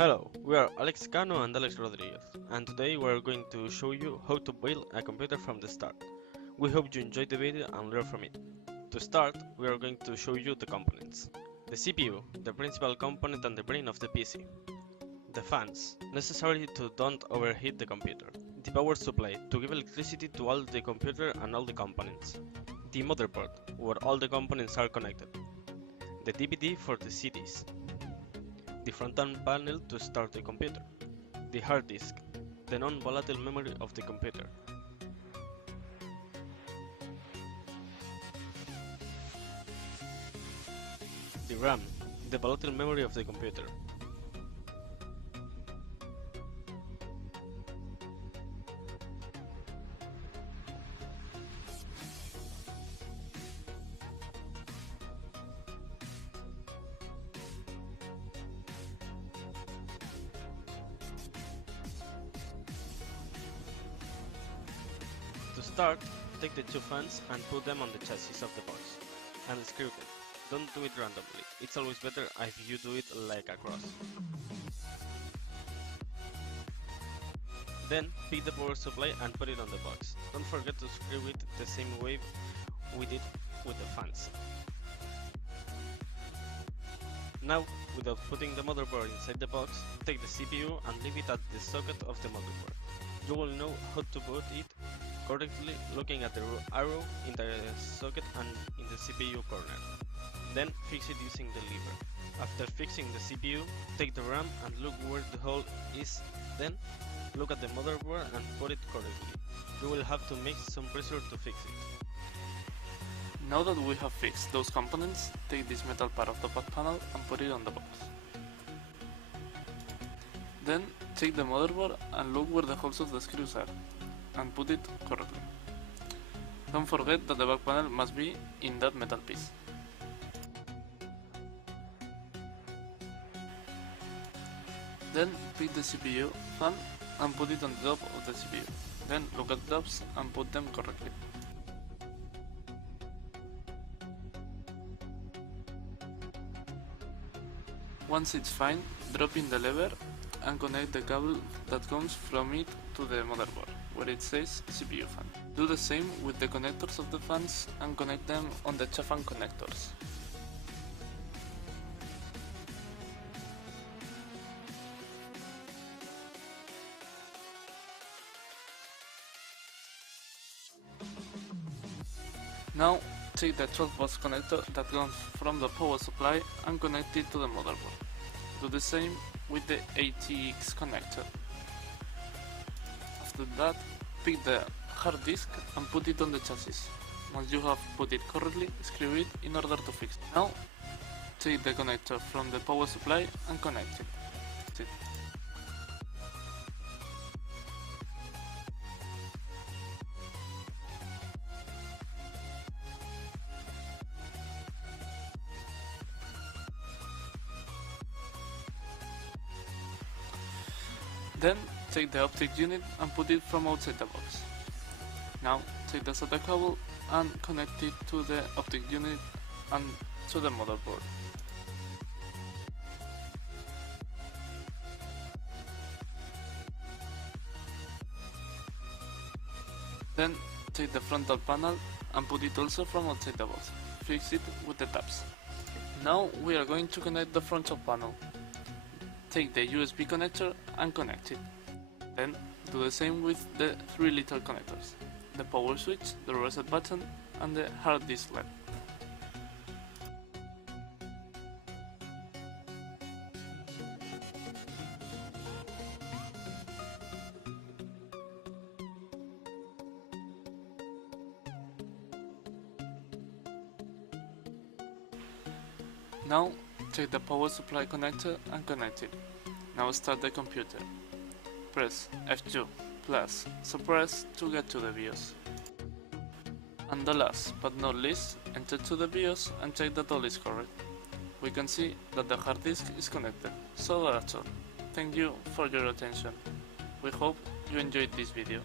Hello, we are Alex Cano and Alex Rodriguez, and today we are going to show you how to build a computer from the start. We hope you enjoyed the video and learn from it. To start, we are going to show you the components. The CPU, the principal component and the brain of the PC. The fans, necessary to don't overheat the computer. The power supply, to give electricity to all the computer and all the components. The motherboard, where all the components are connected. The DVD for the CDs. The front-end panel to start the computer, the hard disk, the non-volatile memory of the computer, the RAM, the volatile memory of the computer, To start, take the two fans and put them on the chassis of the box, and screw them. Don't do it randomly, it's always better if you do it like a cross. Then, pick the power supply and put it on the box. Don't forget to screw it the same way we did with the fans. Now, without putting the motherboard inside the box, take the CPU and leave it at the socket of the motherboard. You will know how to put it correctly looking at the arrow in the socket and in the CPU corner. Then fix it using the lever. After fixing the CPU, take the RAM and look where the hole is. Then look at the motherboard and put it correctly. You will have to mix some pressure to fix it. Now that we have fixed those components, take this metal part of the back panel and put it on the box. Then take the motherboard and look where the holes of the screws are, and put it correctly. Don't forget that the back panel must be in that metal piece. Then pick the CPU fan and put it on the top of the CPU. Then look at the tops and put them correctly. Once it's fine, drop in the lever and connect the cable that comes from it to the motherboard, where it says CPU fan. Do the same with the connectors of the fans and connect them on the fan connectors. Now take the 12-volt connector that comes from the power supply and connect it to the motherboard. Do the same with the ATX connector. After that, pick the hard disk and put it on the chassis. Once you have put it correctly, screw it in order to fix it. Now, take the connector from the power supply and connect it. That's it. Then take the optic unit and put it from outside the box. Now take the SATA cable and connect it to the optic unit and to the motherboard. Then take the frontal panel and put it also from outside the box. Fix it with the tabs. Now we are going to connect the frontal panel. Take the USB connector and connect it. Then do the same with the 3 little connectors, the power switch, the reset button and the hard disk LED. Now take the power supply connector and connect it. Now start the computer. Press F2 plus suppress to get to the BIOS. And the last but not least, enter to the BIOS and check that all is correct. We can see that the hard disk is connected, so that's all. Thank you for your attention. We hope you enjoyed this video.